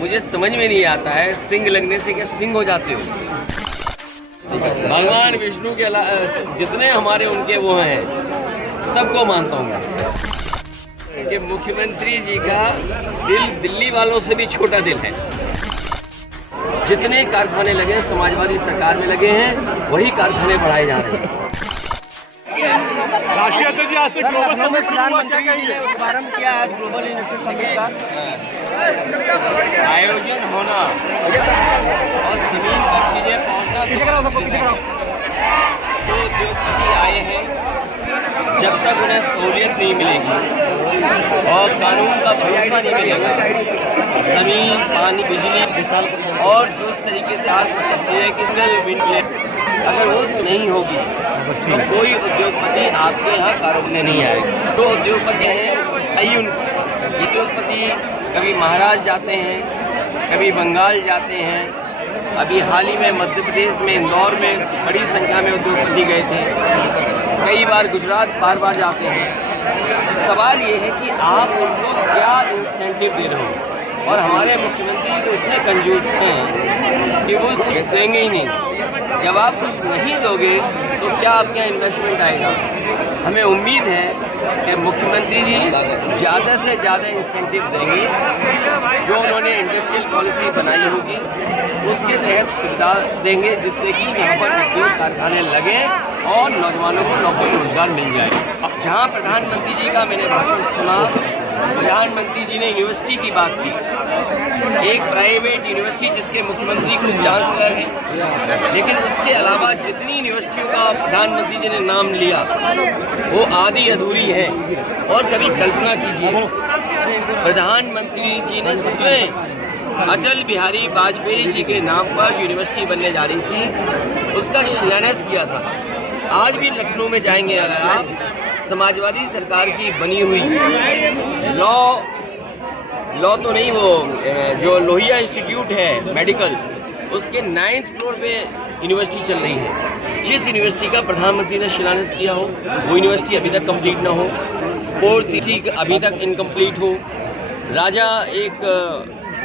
मुझे समझ में नहीं आता है, सिंह लगने से क्या सिंह हो जाते हो? भगवान विष्णु के जितने हमारे उनके वो हैं, सबको मानता हूँ मैं कि मुख्यमंत्री जी का दिल दिल्ली वालों से भी छोटा दिल है। जितने कारखाने लगे हैं समाजवादी सरकार में लगे हैं, वही कारखाने बढ़ाए जा रहे हैं। प्रधानमंत्री जी ने शुभारंभ किया आज ग्लोबल इन्वेस्टर समिट का आयोजन होना और जमीन पर चीजें पहुंचना। जो उद्योगपति आए हैं, जब तक उन्हें सहूलियत नहीं मिलेगी और कानून का भरोसा नहीं मिलेगा, जमीन, पानी, बिजली और जो इस तरीके से हाल हो सकती है कि सिंगल विंड प्लेस अगर वो नहीं होगी तो कोई उद्योगपति आपके यहाँ कारोबार नहीं आएगा। तो उद्योगपति हैं, उद्योगपति कभी महाराष्ट्र जाते हैं, कभी बंगाल जाते हैं। अभी हाल ही में मध्य प्रदेश में इंदौर में बड़ी संख्या में उद्योगपति गए थे। कई बार गुजरात बार जाते हैं। सवाल ये है कि आप उनको क्या इंसेंटिव दे रहे हो? और हमारे मुख्यमंत्री तो इतने कंजूस हैं कि वो कुछ देंगे ही नहीं। जब आप कुछ नहीं दोगे तो क्या आपके यहाँ इन्वेस्टमेंट आएगा? हमें उम्मीद है कि मुख्यमंत्री जी ज़्यादा से ज़्यादा इंसेंटिव देंगे। जो उन्होंने इंडस्ट्रियल पॉलिसी बनाई होगी उसके तहत सुविधा देंगे, जिससे कि यहाँ पर उद्योग कारखाने लगें और नौजवानों को नौकरी रोजगार मिल जाए। जहाँ प्रधानमंत्री जी का मैंने भाषण सुना, प्रधानमंत्री जी ने यूनिवर्सिटी की बात की, एक प्राइवेट यूनिवर्सिटी जिसके मुख्यमंत्री खुद चांसलर हैं, लेकिन उसके अलावा जितनी यूनिवर्सिटियों का प्रधानमंत्री जी ने नाम लिया वो आधी अधूरी है। और कभी कल्पना कीजिए, प्रधानमंत्री जी ने स्वयं अटल बिहारी वाजपेयी जी के नाम पर यूनिवर्सिटी बनने जा रही थी, उसका शिलान्यास किया था। आज भी लखनऊ में जाएंगे अगर आप, समाजवादी सरकार की बनी हुई लॉ तो नहीं, वो जो लोहिया इंस्टीट्यूट है मेडिकल, उसके 9th फ्लोर पे यूनिवर्सिटी चल रही है। जिस यूनिवर्सिटी का प्रधानमंत्री ने शिलान्यास किया हो वो यूनिवर्सिटी अभी तक कंप्लीट ना हो। स्पोर्ट्स सिटी अभी तक इनकम्प्लीट हो। राजा एक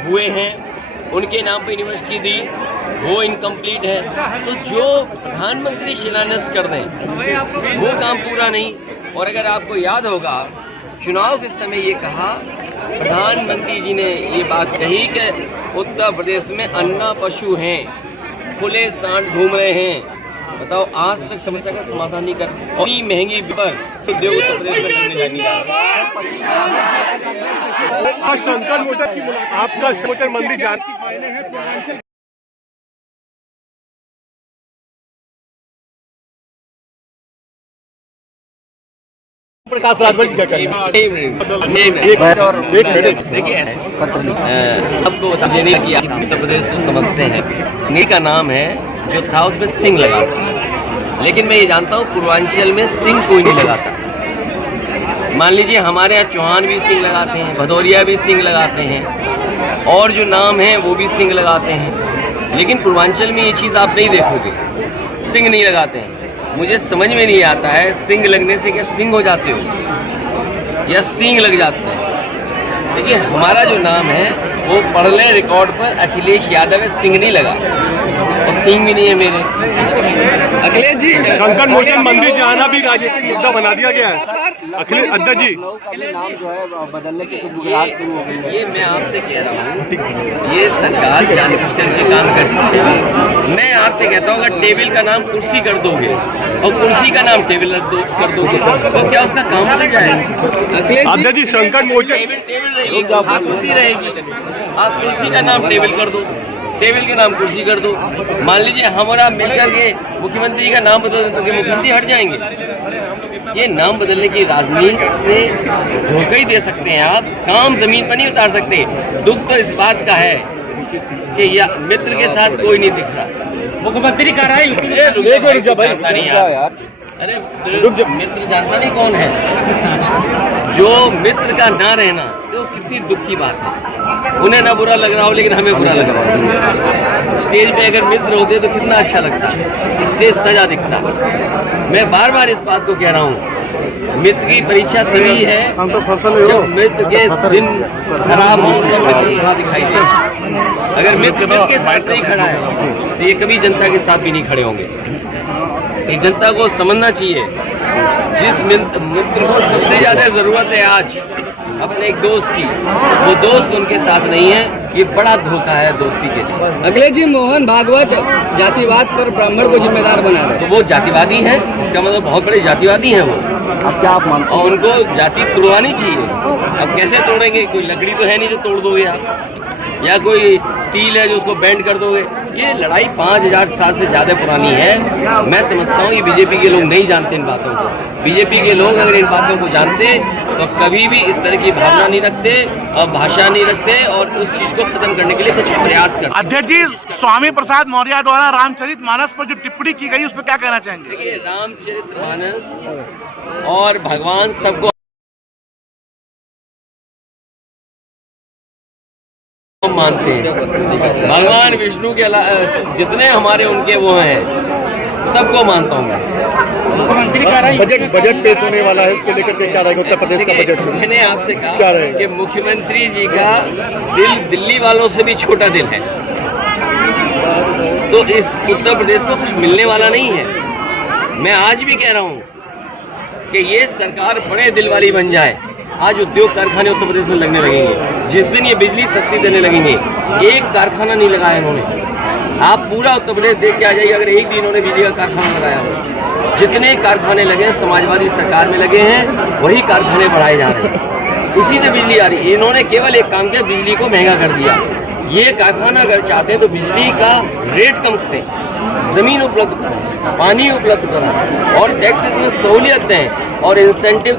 हुए हैं, उनके नाम पे यूनिवर्सिटी दी, वो इनकम्प्लीट है। तो जो प्रधानमंत्री शिलान्यास कर दें वो काम पूरा नहीं। और अगर आपको याद होगा, चुनाव के समय ये कहा, प्रधानमंत्री जी ने ये बात कही कि उत्तर प्रदेश में अन्ना पशु हैं, खुले सांड घूम रहे हैं। बताओ, आज तक समस्या का समाधान नहीं कर। और महंगी पर उद्योग उत्तर प्रदेश में करने जाएंगे। शंकर मोटर की आपका मोटर मंडी जानती है। प्रकाश राजभर जी क्या करें? देखिए, अब तो मुझे नहीं किया, उत्तर प्रदेश को समझते हैं। नी का नाम है जो था उसमें सिंह लगा था, लेकिन मैं ये जानता हूँ पूर्वांचल में सिंह कोई नहीं लगाता। मान लीजिए हमारे यहाँ चौहान भी सिंह लगाते हैं, भदौरिया भी सिंह लगाते हैं, और जो नाम है वो भी सिंह लगाते हैं। लेकिन पूर्वांचल में ये चीज़ आप नहीं देखोगे, सिंह नहीं लगाते हैं। मुझे समझ में नहीं आता है, सिंह लगने से क्या सिंह हो जाते हो या सिंह लग जाते हैं? देखिए, हमारा जो नाम है वो पढ़ लें रिकॉर्ड पर, अखिलेश यादव है, सिंह नहीं लगा और सिंह भी नहीं है मेरे। अखिलेश जी, शंकर मोचन मंदिर जाना भी राजनीतिक मुद्दा बना दिया गया है। अखिलेश अध्यक्ष जी, नाम जो है बदलने की ये मैं आपसे कह रहा हूँ, ये सरकार जानबूझकर के काम करती है। मैं आपसे कहता हूँ, अगर टेबल का नाम कुर्सी कर दोगे और कुर्सी का नाम टेबल कर दोगे तो क्या उसका काम बदल जाएगा? अध्यक्ष जी, शंकर मोचन टेबल रहेगी, कुर्सी रहेगी। आप कुर्सी का नाम टेबल कर दो, टेबल का नाम कुर्सी कर दो। मान लीजिए हमारा मिलकर के मुख्यमंत्री का नाम बदल दें तो क्या मुख्यमंत्री हट जाएंगे? ये नाम बदलने की राजनीति से धोखा ही दे सकते हैं आप, काम जमीन पर नहीं उतार सकते। दुख तो इस बात का है कि या मित्र के साथ कोई नहीं दिख रहा। मुख्यमंत्री का राय यार। अरे मित्र जानता नहीं कौन है? जो मित्र का ना रहना तो कितनी दुख की बात है। उन्हें ना बुरा लग रहा हो लेकिन हमें बुरा लग रहा है। स्टेज पे अगर मित्र होते तो कितना अच्छा लगता, स्टेज सजा दिखता। मैं बार बार इस बात को कह रहा हूँ, मित्र की परीक्षा तभी है जब मित्र के दिन खराब हो तो मित्र खड़ा दिखाई दे। अगर मित्र के साथ नहीं खड़ा है तो ये कभी जनता के साथ भी नहीं खड़े होंगे। ये जनता को समझना चाहिए, जिस मित्र को सबसे ज्यादा जरूरत है आज अपने एक दोस्त की, वो दोस्त उनके साथ नहीं है। ये बड़ा धोखा है दोस्ती के लिए। अखिलेश जी, मोहन भागवत जातिवाद पर ब्राह्मण को जिम्मेदार बना रहे, तो वो जातिवादी है, इसका मतलब बहुत बड़े जातिवादी हैं वो। अब क्या आप मानते हैं? और उनको जाति तोड़वानी चाहिए। अब कैसे तोड़ेंगे? कोई लकड़ी तो है नहीं जो तोड़ दोगे आप, या कोई स्टील है जो उसको बेंड कर दोगे। ये लड़ाई 5000 साल से ज्यादा पुरानी है। मैं समझता हूँ ये बीजेपी के लोग नहीं जानते इन बातों को। बीजेपी के लोग अगर इन बातों को जानते तो कभी भी इस तरह की भावना नहीं रखते और भाषा नहीं रखते और उस चीज को खत्म करने के लिए कुछ प्रयास करते। अध्यक्ष जी, स्वामी प्रसाद मौर्य द्वारा रामचरितमानस पर जो टिप्पणी की गई उस पर क्या कहना चाहेंगे? देखिए, रामचरितमानस और भगवान सबको मानते हैं। भगवान विष्णु के जितने हमारे उनके वो हैं, सबको मानता हूँ मैं। बजट पेश होने वाला है, इसको लेकर के क्या रहेगा उत्तर प्रदेश का बजट? मैंने आपसे कहा कि मुख्यमंत्री जी का दिल दिल्ली वालों से भी छोटा दिल है, तो इस उत्तर प्रदेश को कुछ मिलने वाला नहीं है। मैं आज भी कह रहा हूँ कि ये सरकार बड़े दिल वाली बन जाए। आज उद्योग कारखाने उत्तर प्रदेश में लगने लगेंगे। जिस दिन ये बिजली सस्ती देने लगेंगे, एक कारखाना नहीं लगाया इन्होंने। आप पूरा उत्तर प्रदेश देख के आ जाइए, अगर एक भी इन्होंने बिजली का कारखाना लगाया हो। जितने कारखाने लगे हैं समाजवादी सरकार में लगे हैं, वही कारखाने बढ़ाए जा रहे हैं, उसी से बिजली आ रही है। इन्होंने केवल एक काम किया, बिजली को महंगा कर दिया। ये कारखाना अगर चाहते हैं तो बिजली का रेट कम करें, जमीन उपलब्ध कराएं, पानी उपलब्ध कराएं और टैक्सेस में सहूलियत दें और इंसेंटिव